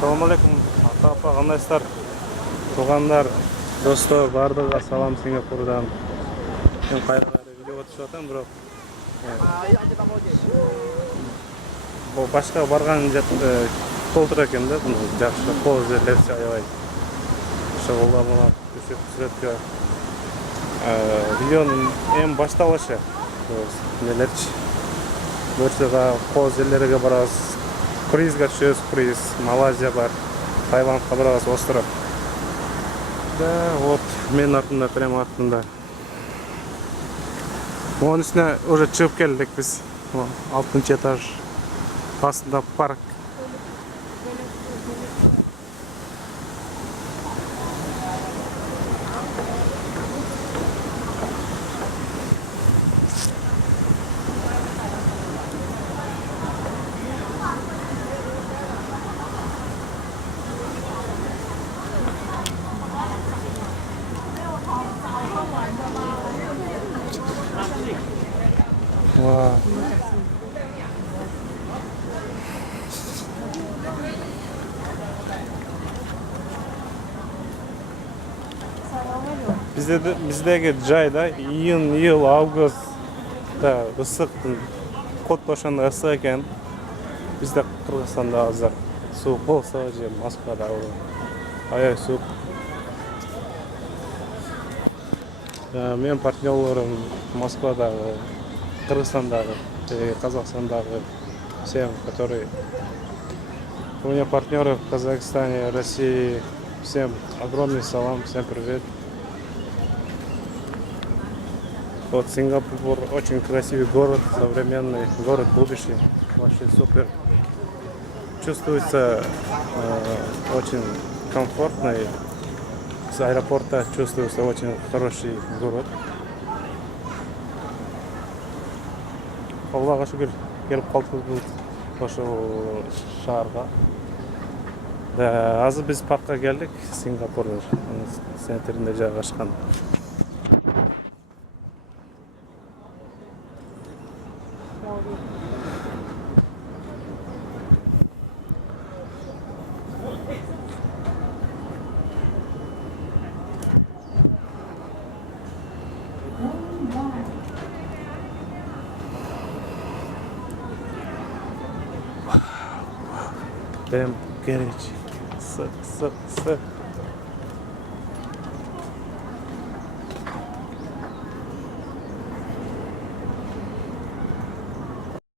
Ассалаумалейкум, ата-апа, кандайсыздар? Туугандар, достор, бардыгы салам Сингапурдан. Мен кайрадан видео түсүп атам, бирок бул башка барган толтур экен да, буну жакшы кол жерлерчи аябай. Ошол менен түшүп сүрөткө видеонун эми башталышы. Нелерчи. Бөтөгө кол жерлерге барабыз. Круизге түшөбүз, круиз, Малайзия бар, Таиландга барабыз, остров. Да, вот, менин артымда, прямо артымда. Onun üstüne уже çıkıp geldik biz. 6. etaj. Aslında park. Wow. Bizdeki жайда июнь, июль, август да ысык, код ошондой ысык экен. Бизде Кыргызстанда азыр суук болсо же Москвада аябай суук. Мен партнерлорум Москвадагы, Кыргызстандагы, Казахстандагы, всем, которые у меня партнеры в Казахстане, России, всем огромный салам, всем привет. Вот Сингапур очень красивый город, современный город будущий, вообще супер. Чувствуется очень комфортно, и с аэропорта чувствуется очень хороший город. Аллага шүгүр келип калдык ошол шаарга. Да, азыр биз паркка келдик, Сингапур центринде жайгашкан. Прям горячий. Сыр.